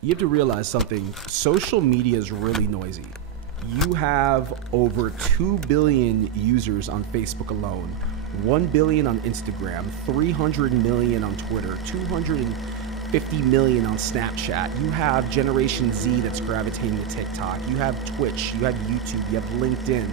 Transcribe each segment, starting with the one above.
You have to realize something. Social media is really noisy. You have over 2 billion users on Facebook alone, 1 billion on Instagram, 300 million on Twitter, 250 million on Snapchat. You have Generation Z that's gravitating to TikTok. You have Twitch, you have YouTube, you have LinkedIn.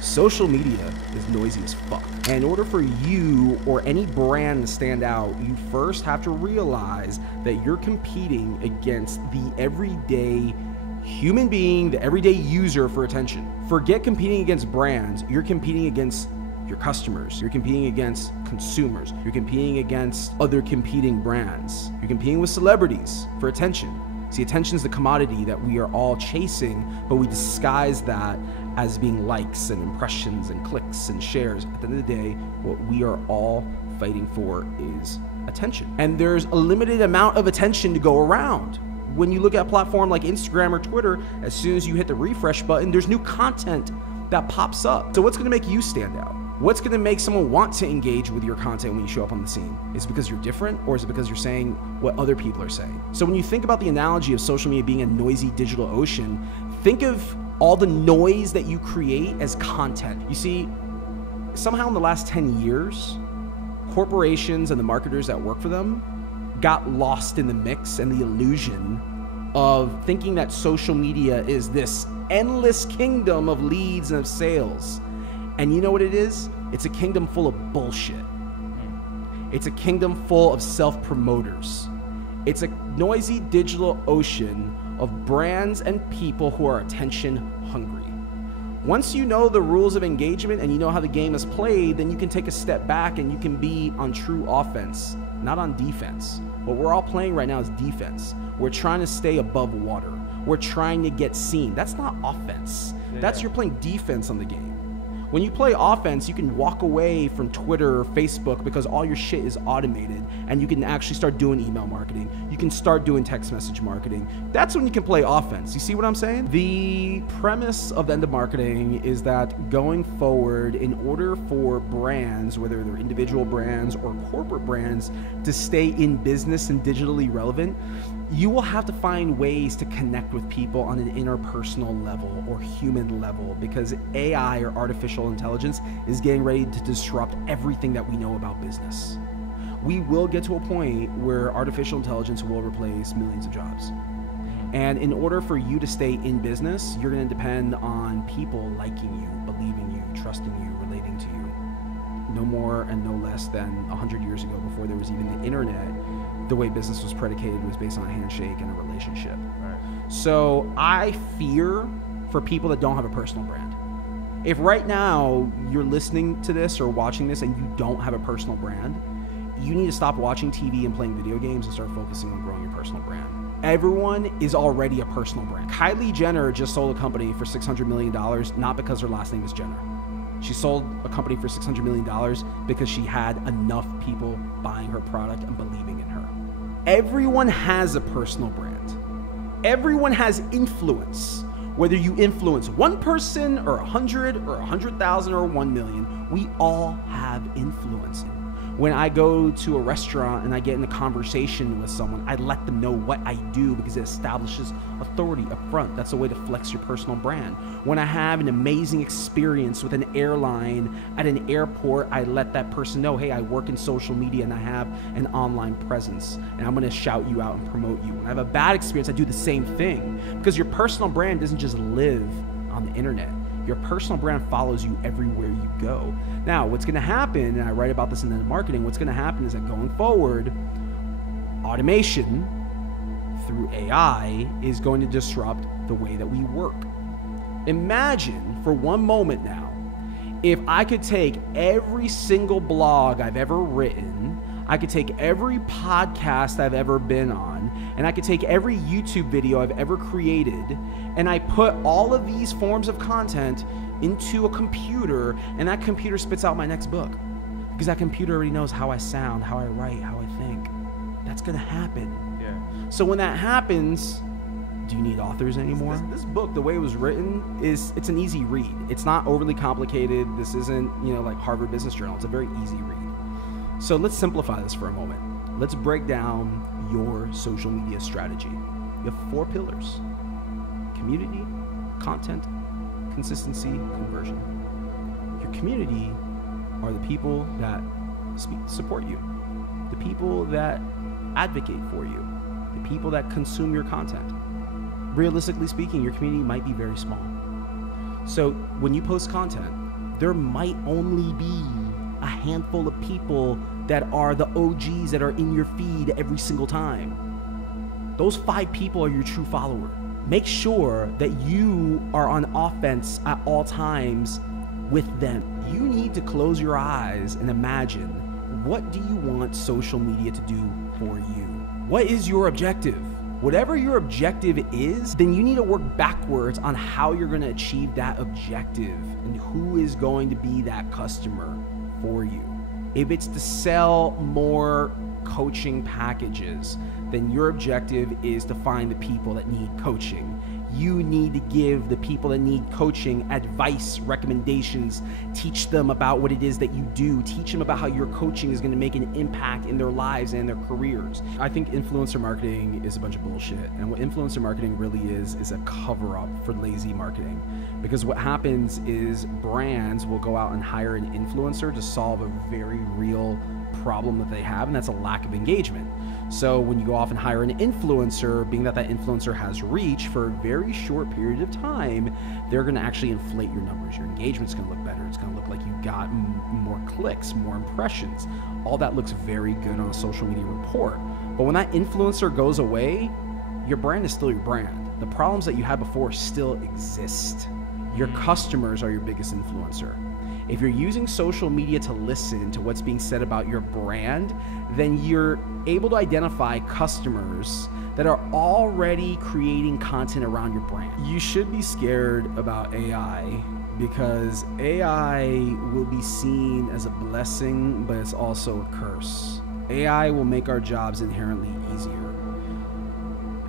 Social media is noisy as fuck. And in order for you or any brand to stand out, you first have to realize that you're competing against the everyday human being, the everyday user for attention. Forget competing against brands. You're competing against your customers. You're competing against consumers. You're competing against other competing brands. You're competing with celebrities for attention. See, attention is the commodity that we are all chasing, but we disguise that as being likes and impressions and clicks and shares. At the end of the day, what we are all fighting for is attention. And there's a limited amount of attention to go around. When you look at a platform like Instagram or Twitter, as soon as you hit the refresh button, there's new content that pops up. So what's gonna make you stand out? What's gonna make someone want to engage with your content when you show up on the scene? Is it because you're different, or is it because you're saying what other people are saying? So when you think about the analogy of social media being a noisy digital ocean, think of all the noise that you create as content. You see, somehow in the last 10 years, corporations and the marketers that work for them got lost in the mix and the illusion of thinking that social media is this endless kingdom of leads and of sales. And you know what it is? It's a kingdom full of bullshit. It's a kingdom full of self-promoters. It's a noisy digital ocean of brands and people who are attention hungry. Once you know the rules of engagement and you know how the game is played, then you can take a step back and you can be on true offense, not on defense. What we're all playing right now is defense. We're trying to stay above water. We're trying to get seen. That's not offense. That's you're playing defense on the game. When you play offense, you can walk away from Twitter or Facebook because all your shit is automated and you can actually start doing email marketing. You can start doing text message marketing. That's when you can play offense. You see what I'm saying? The premise of the end of marketing is that going forward, in order for brands, whether they're individual brands or corporate brands, to stay in business and digitally relevant, you will have to find ways to connect with people on an interpersonal level or human level, because AI or artificial intelligence is getting ready to disrupt everything that we know about business. We will get to a point where artificial intelligence will replace millions of jobs. And in order for you to stay in business, you're going to depend on people liking you, believing you, trusting you, relating to you. No more and no less than 100 years ago, before there was even the internet, the way business was predicated was based on a handshake and a relationship. Right. So I fear for people that don't have a personal brand. If right now you're listening to this or watching this and you don't have a personal brand, you need to stop watching TV and playing video games and start focusing on growing your personal brand. Everyone is already a personal brand. Kylie Jenner just sold a company for $600 million, not because her last name is Jenner. She sold a company for $600 million because she had enough people buying her product and believing in her. Everyone has a personal brand. Everyone has influence. Whether you influence one person or 100 or 100,000 or 1 million, we all have influence. When I go to a restaurant and I get in a conversation with someone, I let them know what I do because it establishes authority up front. That's a way to flex your personal brand. When I have an amazing experience with an airline at an airport, I let that person know, hey, I work in social media and I have an online presence and I'm gonna shout you out and promote you. When I have a bad experience, I do the same thing, because your personal brand doesn't just live on the internet. Your personal brand follows you everywhere you go. Now, what's gonna happen, and I write about this in the marketing, what's gonna happen is that going forward, automation through AI is going to disrupt the way that we work. Imagine for one moment now, if I could take every single blog I've ever written, I could take every podcast I've ever been on, and I could take every YouTube video I've ever created, and I put all of these forms of content into a computer, and that computer spits out my next book. Because that computer already knows how I sound, how I write, how I think. That's gonna happen. Yeah. So when that happens, do you need authors anymore? This book, the way it was written, it's an easy read. It's not overly complicated. This isn't, like Harvard Business Journal. It's a very easy read. So let's simplify this for a moment. Let's break down your social media strategy. You have 4 pillars: community, content, consistency, conversion. Your community are the people that support you, the people that advocate for you, the people that consume your content. Realistically speaking, your community might be very small. So when you post content, there might only be a handful of people that are the OGs that are in your feed every single time. Those 5 people are your true follower. Make sure that you are on offense at all times with them. You need to close your eyes and imagine, what do you want social media to do for you? What is your objective? Whatever your objective is, then you need to work backwards on how you're going to achieve that objective and who is going to be that customer for you. If it's to sell more coaching packages, then your objective is to find the people that need coaching. You need to give the people that need coaching advice, recommendations, teach them about what it is that you do, teach them about how your coaching is going to make an impact in their lives and their careers. I think influencer marketing is a bunch of bullshit. And what influencer marketing really is a cover-up for lazy marketing. Because what happens is brands will go out and hire an influencer to solve a very real problem that they have, and that's a lack of engagement. So when you go off and hire an influencer, being that influencer has reach for a very short period of time, they're going to actually inflate your numbers. Your engagement's going to look better. It's going to look like you got more clicks, more impressions. All that looks very good on a social media report. But when that influencer goes away, your brand is still your brand. The problems that you had before still exist. Your customers are your biggest influencer. If you're using social media to listen to what's being said about your brand, then you're able to identify customers that are already creating content around your brand. You should be scared about AI because AI will be seen as a blessing, but it's also a curse. AI will make our jobs inherently easier.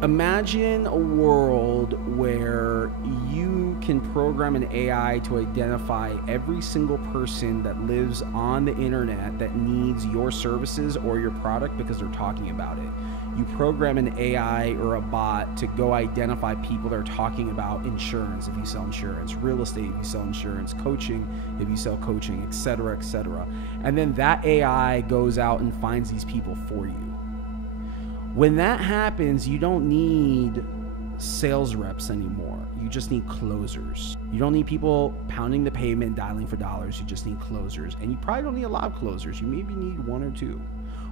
Imagine a world where you can program an AI to identify every single person that lives on the internet that needs your services or your product because they're talking about it. You program an AI or a bot to go identify people that are talking about insurance if you sell insurance, real estate if you sell insurance, coaching if you sell coaching, etc., etc. And then that AI goes out and finds these people for you. When that happens, you don't need sales reps anymore. You just need closers. You don't need people pounding the pavement, dialing for dollars. You just need closers. And you probably don't need a lot of closers. You maybe need 1 or 2.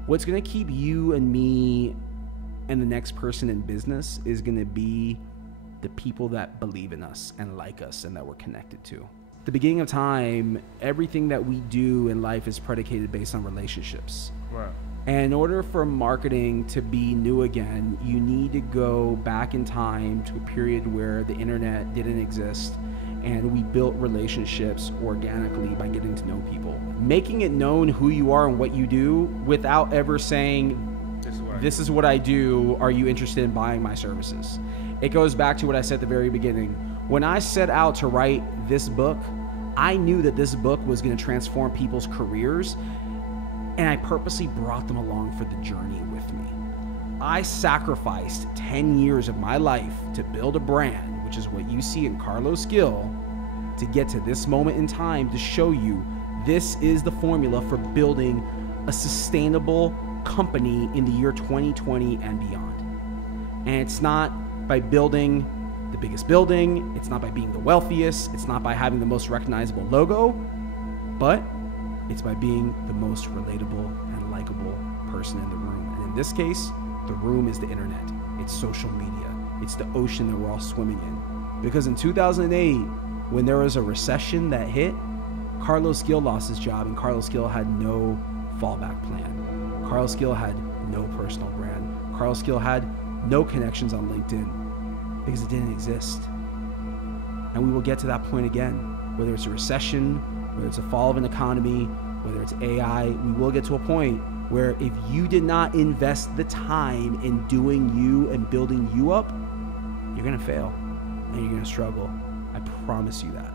What's going to keep you and me and the next person in business is going to be the people that believe in us and like us and that we're connected to. At the beginning of time, everything that we do in life is predicated based on relationships. Right. And in order for marketing to be new again, you need to go back in time to a period where the internet didn't exist and we built relationships organically by getting to know people. Making it known who you are and what you do without ever saying, this is what I do, are you interested in buying my services? It goes back to what I said at the very beginning. When I set out to write this book, I knew that this book was going to transform people's careers, and I purposely brought them along for the journey with me. I sacrificed 10 years of my life to build a brand, which is what you see in Carlos Gil, to get to this moment in time to show you this is the formula for building a sustainable company in the year 2020 and beyond. And it's not by building the biggest building, it's not by being the wealthiest, it's not by having the most recognizable logo, but it's by being the most relatable and likable person in the room. And in this case, the room is the internet. It's social media. It's the ocean that we're all swimming in. Because in 2008, when there was a recession that hit, Carlos Gil lost his job and Carlos Gil had no fallback plan. Carlos Gil had no personal brand. Carlos Gil had no connections on LinkedIn because it didn't exist. And we will get to that point again, whether it's a recession, whether it's a fall of an economy, whether it's AI, we will get to a point where if you did not invest the time in doing you and building you up, you're gonna fail and you're gonna struggle. I promise you that.